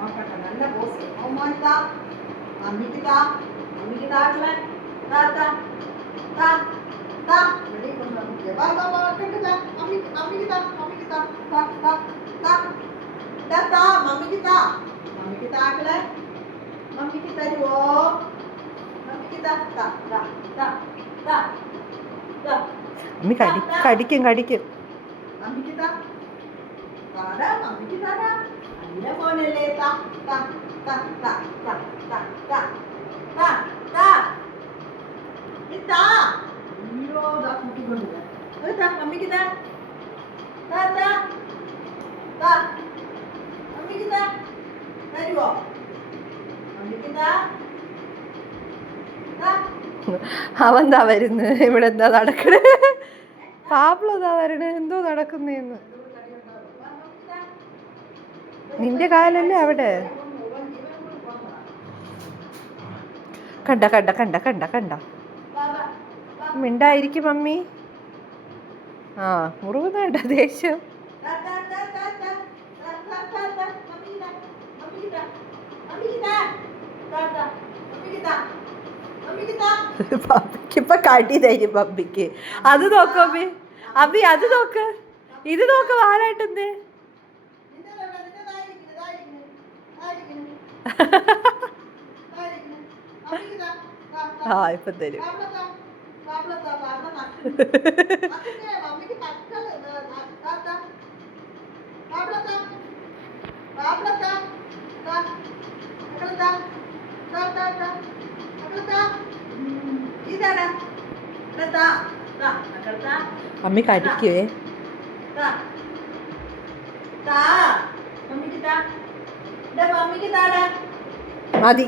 നോക്കട്ടെ, നല്ല പോസ്. മോനിതാ, മമ്മിക്ക് താട്ടിലെ താ താ താ താ വെളിയിൽ കൊണ്ടുവന്നിട്ട് വാ വാ വാ കണ്ടില്ല. മമ്മിക്ക് താ താ താ താ താ താ മമ്മിക്ക് താട്ടിലെ മമ്മിക്ക് തരുവോ? മമ്മിക്ക് താ താ താ താ താ താ അമ്മി കടിക്കും മമ്മിക്ക് താ താടാ, മമ്മിക്ക് താടാ. നല്ല മോനല്ലേ. താ താ താ താ താ താ താ താ താ താ. അയ്യോ, ദാ കുട്ടിക്കൊണ്ടില്ല. താ മമ്മിക്ക് താ താ താ താ മമ്മിക്ക് താ തരുവോ? മമ്മിക്ക് താ താ. അവൻ എന്താ വരുന്നത്? ഇവിടെ എന്താ നടക്കണേ? പാബ്ലോ എന്താ വരണേ? എന്തോ നടക്കുന്നേന്ന്. നിന്റെ കാലല്ലേ അവിടെ? കണ്ട മിണ്ടായിരിക്കും മമ്മി. ആ മുറുകുന്നേണ്ട ദേഷ്യം. പപ്പിക്ക് ഇപ്പൊ കടി തരും പപ്പിക്ക്. അത് നോക്ക് അബി, അബി അത് നോക്ക്, ഇത് നോക്ക് വാലായിട്ടെന്തേ. ആ ഇപ്പൊ തരും. അമ്മി കടിക്കുവേ. മതി.